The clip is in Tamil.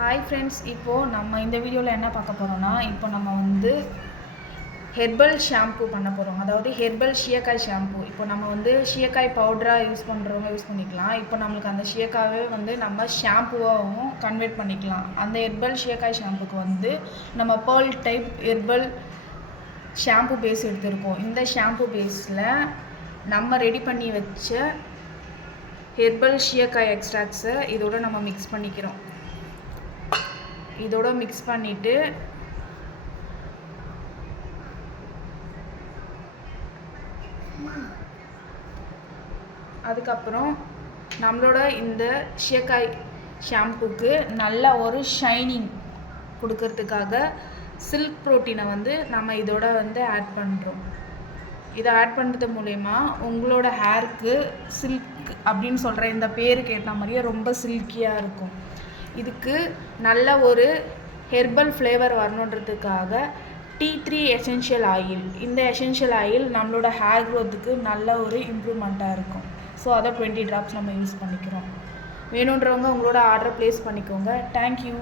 ஹாய் ஃப்ரெண்ட்ஸ், இப்போது நம்ம இந்த வீடியோவில் என்ன பார்க்க போகிறோன்னா, இப்போ நம்ம வந்து ஹெர்பல் ஷாம்பு பண்ண போகிறோம். அதாவது ஹெர்பல் ஷீயக்காய் ஷாம்பு. இப்போ நம்ம வந்து ஷீயக்காய் பவுடராக யூஸ் பண்ணுறவங்க யூஸ் பண்ணிக்கலாம். இப்போ நம்மளுக்கு அந்த ஷீயக்காவே வந்து நம்ம ஷாம்புவாகவும் கன்வெர்ட் பண்ணிக்கலாம். அந்த ஹெர்பல் ஷீயக்காய் ஷாம்புக்கு வந்து நம்ம pearl type herbal shampoo base எடுத்திருக்கோம். இந்த ஷாம்பு பேஸில் நம்ம ரெடி பண்ணி வச்ச ஹெர்பல் ஷீயக்காய் எக்ஸ்ட்ராக்ட்ஸை இதோட நம்ம மிக்ஸ் பண்ணிக்கிறோம். இதோட மிக்ஸ் பண்ணிவிட்டு அதுக்கப்புறம் நம்மளோட இந்த ஷீயக்காய் ஷாம்புக்கு நல்ல ஒரு ஷைனிங் கொடுக்கறதுக்காக சில்க் ப்ரோட்டீனை வந்து நம்ம இதோட வந்து ஆட் பண்ணுறோம். இதை ஆட் பண்ணுறது மூலயமா உங்களோட ஹேருக்கு சில்க் அப்படின்னு சொல்கிற இந்த பேருக்கு ஏற்ற மாதிரியே ரொம்ப சில்கியாக இருக்கும். இதுக்கு நல்ல ஒரு ஹெர்பல் ஃப்ளேவர் வரணுன்றதுக்காக T3 எசென்ஷியல் ஆயில். இந்த எசென்ஷியல் ஆயில் நம்மளோட ஹேர் க்ரோத்துக்கு நல்ல ஒரு இம்ப்ரூவ்மெண்ட்டாக இருக்கும். ஸோ அதை 20 ட்ராப்ஸ் நம்ம யூஸ் பண்ணிக்கிறோம். வேணுன்றவங்க உங்களோட ஆர்டர் ப்ளேஸ் பண்ணிக்கோங்க. தேங்க்யூ.